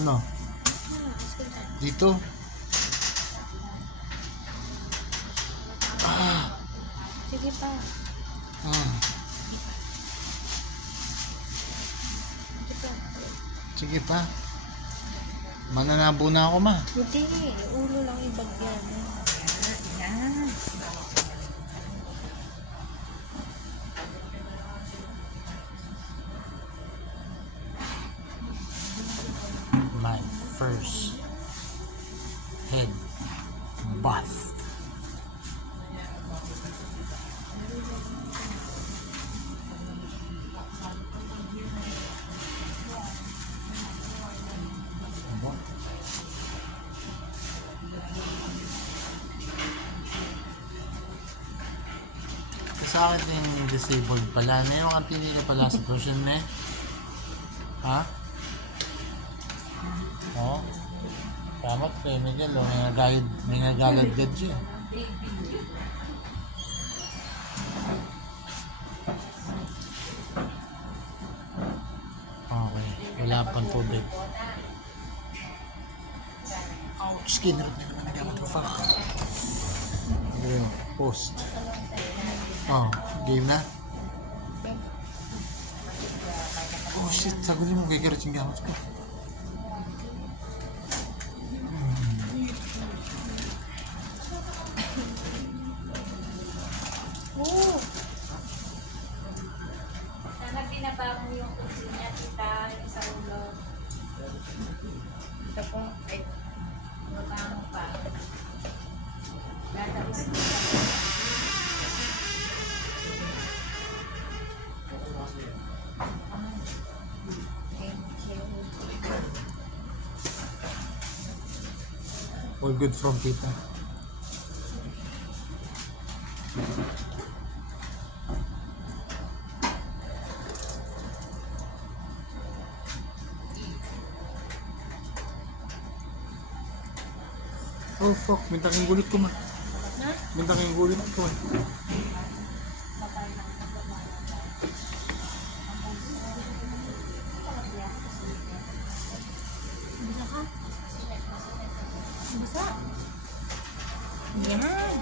Ano? Dito? Sige pa. Hmm. Sige pa. Sige pa. Mananabo na ako, ma. Hindi. Ulo lang yung bagyan. Yan. My first head bath. Sa akin yung disabled pala. Na yung antini ka pala sa sitwasyon na eh. Ha? Oo. Tama kay Miguel. May nagalagdad siya. Okay. Wala pang tubig. Ouch! Kinarot na naman nagamat ko. Fuck. Ayun. Post. Oh, game na? Oh shit, sagutin mo kay Garrett yung gamot ko. Oo. Sana binaba mo yung kursi niya, tita, yung sa ulo. Ito po. Ay. Baba mo pa. Latapos mo. All good from tita. Oh fuck, mintak yung gulit ko man. Ha? Mintak yung gulit ko man. Bisa ka? Bisa. Yan.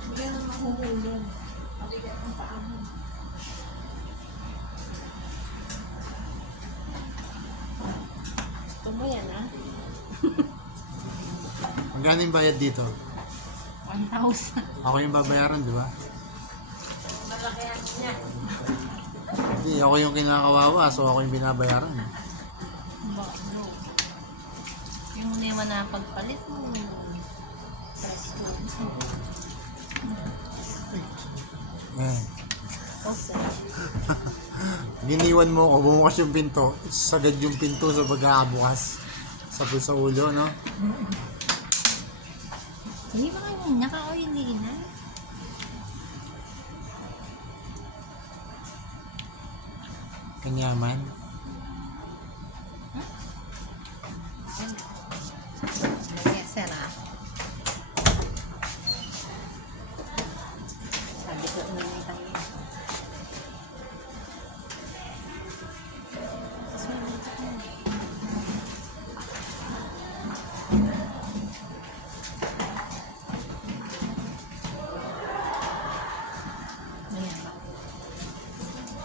Hindi na mahuhulog. Mabigat ang paa mo. Gusto mo yan, ha? Magkano yung bayad dito? 1,000. Ako yung babayaran, di ba? Malakihan niya. Hindi, ako yung kinakawawa, so ako yung binabayaran. Ba, no. Yung naman na pagpalit mo. Presto. Eh. Okay. Giniwan mo ako, bumukas yung pinto. Sagad yung pinto sa pagkakabukas. Sabay sa ulo, no? Hindi ba kayo naka o hindi na? Kanyaman. Yes, na. Sabi ko naman tayo.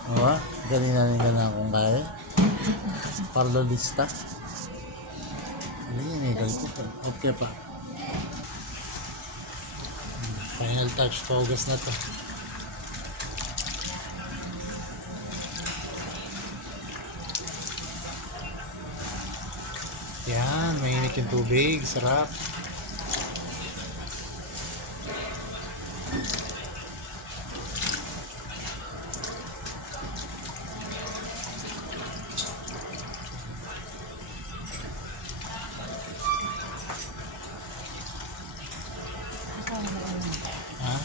Oo, galing na akong kaya. Parlolista. Ano yan eh, galing ko pa. Okay pa. Final touch, paugas na to. Yan, mainit yung tubig, sarap. Ha?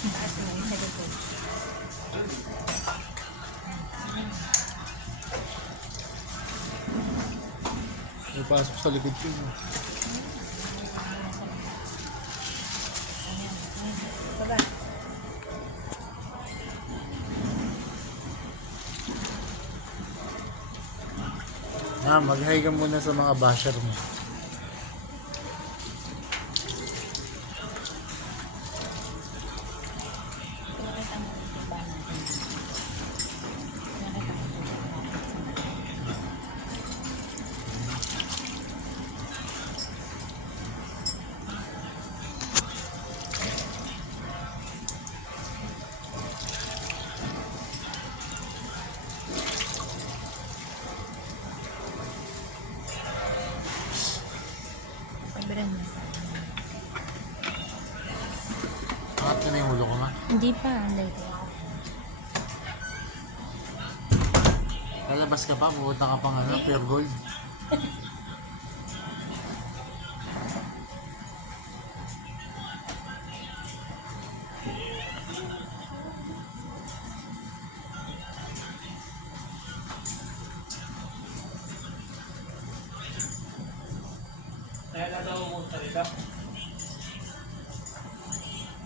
May pasok sa likod ko. Baba. Mag-hi ka muna sa mga basher mo. Nakita mo yung iba natin. Nakita mo yung iba natin. Pabiran mo. Angat ka na yung ulo ko, ma. Hindi pa, hindi pa. Lalabas ka pa, pupunta ka pang ano, pure gold. Kaya na daw mo salita.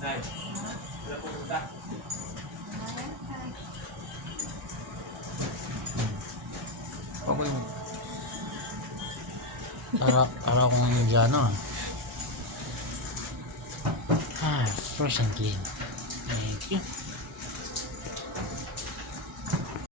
Nay, wala pumunta. Okay mo. Para akong Indiano, ah. Fresh and clean. Thank you.